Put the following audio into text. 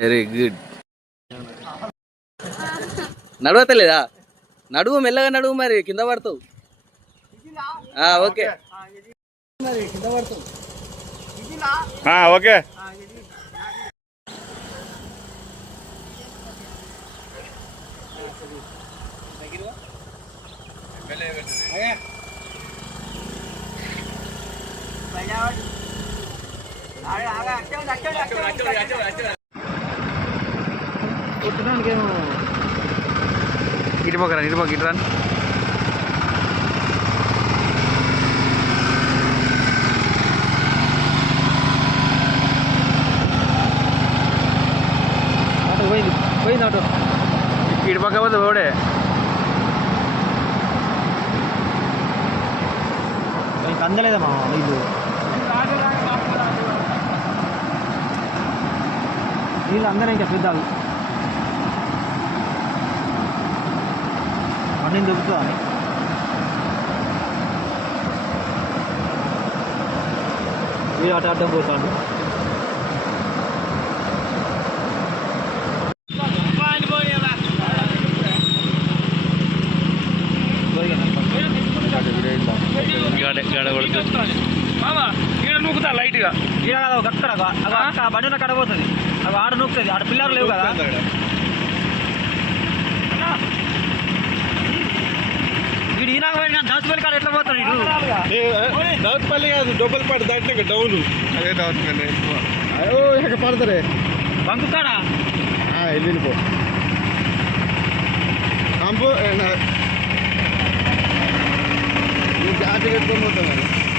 Very good. నడవతలేదా? నడువు, మెల్లగా నడువు, మరి కింద పడతావు. ఓకే మరి కింద పడతావు. ఓకే. ఇటుపోకరా, ఇటుపోక, ఇటు రాని. పోయింది పోయింది ఆటో. ఇటు పక్క పోతే పోడే. ఇంక అందలేదమ్మా నీళ్ళు. నీళ్ళు అందరూ ఇంకా చూద్దాం. అన్నీ దొరుకుతుందా? వీడు అటు అడ్డం పోతాడు. నూకుతా లైట్గా. అక్కడ బండిన కడబోతుంది. అవి ఆడ నూకుతుంది. ఆడ పిల్లలు లేవు కదా. వీడు ఈనాక పోయిన దాచుపల్లి కాడ ఎట్లా పోతాడు? వీడు దాచుపల్లి కాదు, డొబ్బలపాటు దాటినాక డౌన్. అదే దాచుపల్లి ఇక్కడ పడతారే బంకు కాడా వెళ్ళిపో. జాతి పెట్టుకొని పోతాం.